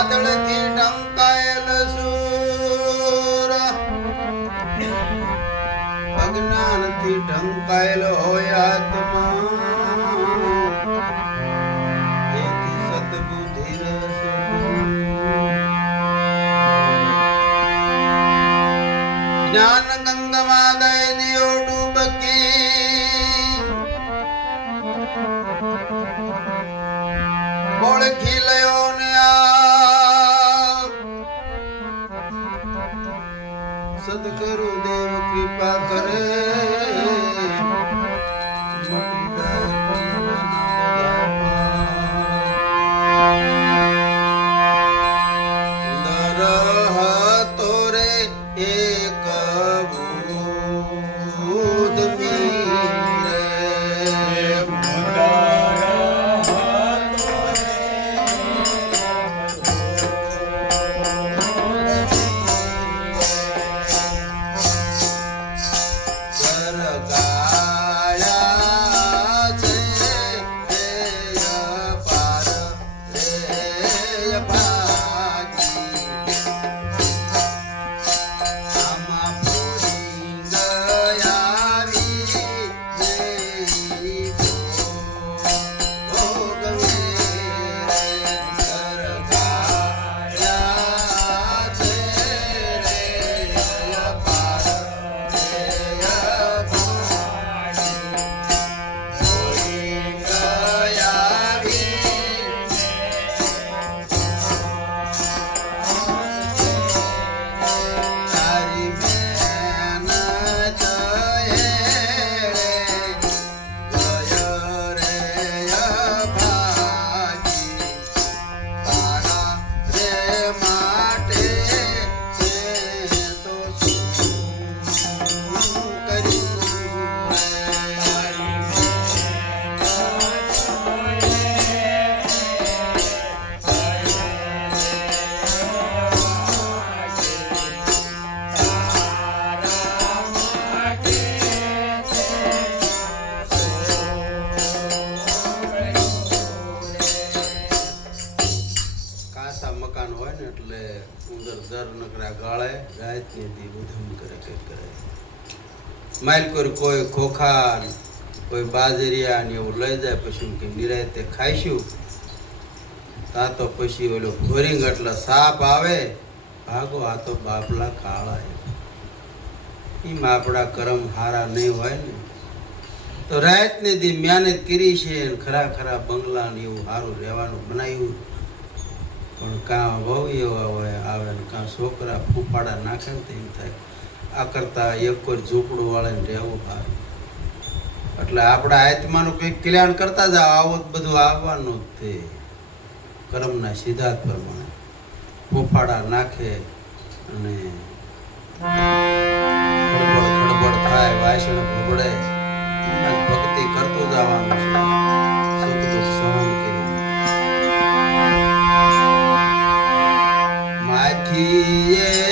વાદળથી ઢંકાયેલ સૂર અજ્ઞાનથી ઢંકાયેલ હોય આત્મા એથી સતબુદ્ધિ રસ જ્ઞાન ગંગામાં દઈ દિયો ડૂબકી ઓળખી લયો ને આ સદગુરુ દેવ કૃપા કરે મટી જાય હતો રે એક મકાન હોય ને એટલે ઉંદર દર નકરા ગાળે રાતની દી ઉધમ કરે માઇલ કોઈ ખોખા કોઈ બાજરિયા ને એવું લઈ જાય પછી કે નિરાતે ખાઈશું તા તો પછી ઓલો ભોરિંગ એટલે સાપ આવે ભાગો આ તો બાપલા કાળા એમાં આપણા કરમ હારા નહીં હોય ને તો રાતની દી મહેનત કરી છે ખરા બંગલા ને એવું સારું રહેવાનું બનાવ્યું પણ કાં બહુ એવા હોય આવે ને કાં છોકરા ફૂફાડા નાખે ને તો એમ થાય આ કરતાં એક કોઈ ઝૂંપડું વાળાને રહેવું સારું એટલે આપણા આત્માનું કંઈક કલ્યાણ કરતા જાઓ આવું બધું આવવાનું જ તે કર્મના સિદ્ધાંત પ્રમાણે ફૂફાડા નાખે અને ખડબડ થાય વાસણ ભોગડે ભક્તિ કરતું જવાનું છે સુખ દુઃખ સહન કરી માથીએ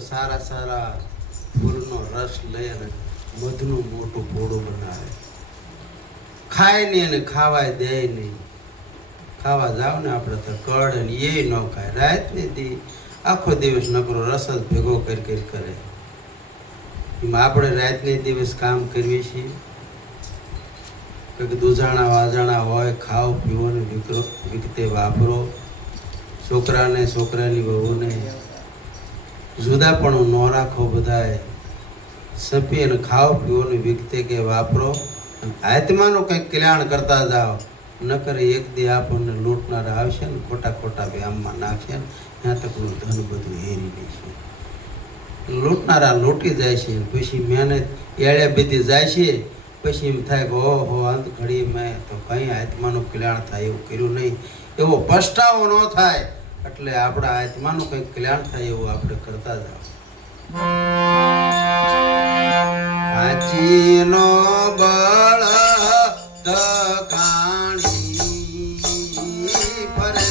સારા સારા ફૂલનો રસ લઈ અને મધનું મોટું પોળું બનાવે. ખાય નહીં અને ખાવાય દે નહીં. ખાવા જાવ ને આપણે તો કડ અને એ ન ખાય. રાત ને દી આખો દિવસ નકરો રસ જ ભેગો કરી કરે. એમાં આપણે રાતને દિવસ કામ કરીએ છીએ. કંઈક દૂધાણા વાજાણા હોય, ખાઓ પીવો ને વિકતે વાપરો. છોકરાને છોકરાની વહુને જુદા પણ ન રાખો. બધાએ સપી અને ખાઓ પીવો ને વિકતે કે વાપરો. અને આત્માનું કંઈક કલ્યાણ કરતા જાઓ. નકર એક દી આપણને લૂંટનારા આવશે ને ખોટા ખોટા વ્યામમાં નાખશે ને ત્યાં તકનું ધન બધું હેરી લેશે. લૂંટનારા લૂંટી જાય છે. પછી મહેનત એળે બીતી જાય છે. પછી એમ થાય કે ઓહો અંત ઘડી મેં તો કંઈ આત્માનું કલ્યાણ થાય એવું કર્યું નહીં. એવો પસ્તાવો ન થાય. એટલે આપણા આત્માનું કંઈક કલ્યાણ થાય એવું આપણે કરતા જાઓ. કાચીનો બળદ કાણી ફરે.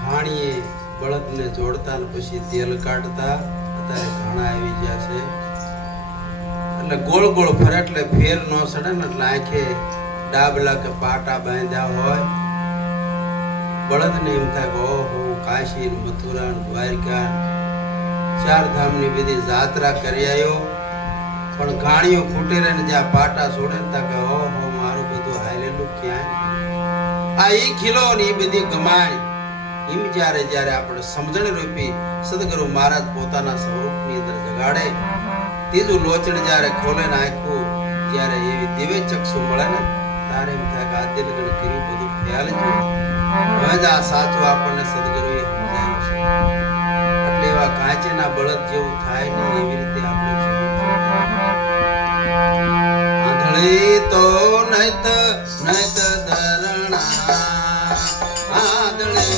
ઘાણીએ બળદને જોડતા ને પછી તેલ કાઢતા. અત્યારે ઘાણા આવી ગયા છે એટલે ગોળ ગોળ ફરે એટલે ફેર ન સડે ને એટલે આંખે ડાબલા કે પાટા બાંધ્યા હોય. બળદને એમ થાય કે ઓહો કાશી મથુરા દ્વારકા ચારધામની બધી જાત્રા કરી આવ્યો. પણ ઘાણીઓ ફૂટી રહે ને જ્યાં પાટા છોડે ને ત્યાં કે ઓહો મારું બધું હાલેલું ક્યાંય. આ ઈ ખીલો ને એ બધી ગમાણી. એમ જ્યારે જ્યારે આપણે સમજણ રૂપી સદગુરુ મહારાજ પોતાના સ્વરૂપની અંદર જગાડે. ત્રીજું લોચણ જ્યારે ખોલે ને આખું જ્યારે એવી દિવ્ય ચક્ષુ મળે ને ત્યારે એમ થાય કે આ દિલગણ કર્યું બધું ખ્યાલ જ હવે જ આ સાચું આપણને સદગુરુએ સમજાયું છે. એટલે એવા કાંચેના બળદ જેવું થાય ને એવી રીતે આપણે આંધળી તો નૈત નૈત ધરણા આંધળે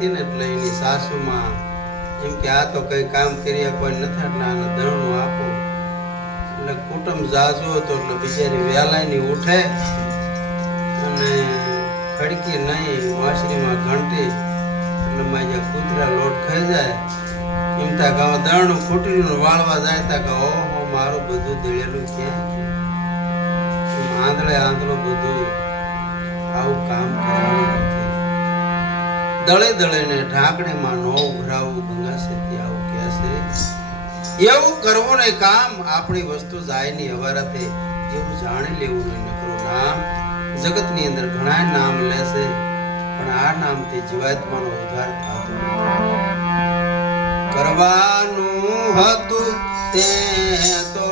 હતી ને એટલે એની સાસુમાં એમ કે આ તો કઈ કામ કર્યા કોઈ નથી એટલે આને દરણું આપો. એટલે કુટુંબ જાજો હતો એટલે બિચારી વહેલાની ઉઠે અને ખડકી નહીં વાંસળીમાં ઘંટી એટલે મારા કૂતરા લોટ ખાઈ જાય એમ તા ગાવ દરણું ખૂટીનું વાળવા જાય તા કે ઓહો મારું બધું દળેલું ક્યાં આંધળે આંધળો બધું આવું કામ કરવાનું નથી. દળે દળે ને ઢાંકણીમાં નો ઉભરાવું ગંગા સેતી આવું કહે છે. એવું કરવું ને કામ આપણી વસ્તુ જાય ની અવારાથી એવું જાણી લેવું નહીં. નકરું નામ જગતની અંદર ઘણા નામ લેશે પણ આ નામથી જીવાત્માનો ઉદ્ધાર થતો નથી. કરવાનું હતું તે તો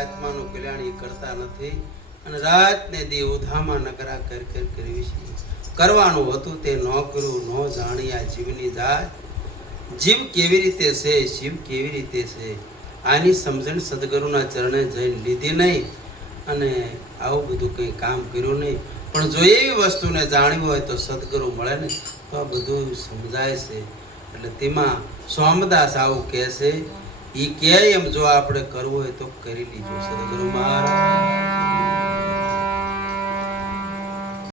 આત્માનું કલ્યાણ એ કરતા નથી અને રાત ને દી ઉધામાં નકરા કરવી છે. કરવાનું હતું તે ન કર્યું ન જાણી આ જીવની જાય. જીવ કેવી રીતે છે શિવ કેવી રીતે છે આની સમજણ સદગુરુના ચરણે જઈને લીધી નહીં અને આવું બધું કંઈ કામ કર્યું નહીં. પણ જો એવી વસ્તુને જાણવી હોય તો સદગુરુ મળે ને તો આ બધું સમજાય છે. એટલે તેમાં સોમદાસ આવું કહે છે ઈ કે એમ જો આપણે કરવું હોય તો કરી લીજો. સદગુરુ મહારાજ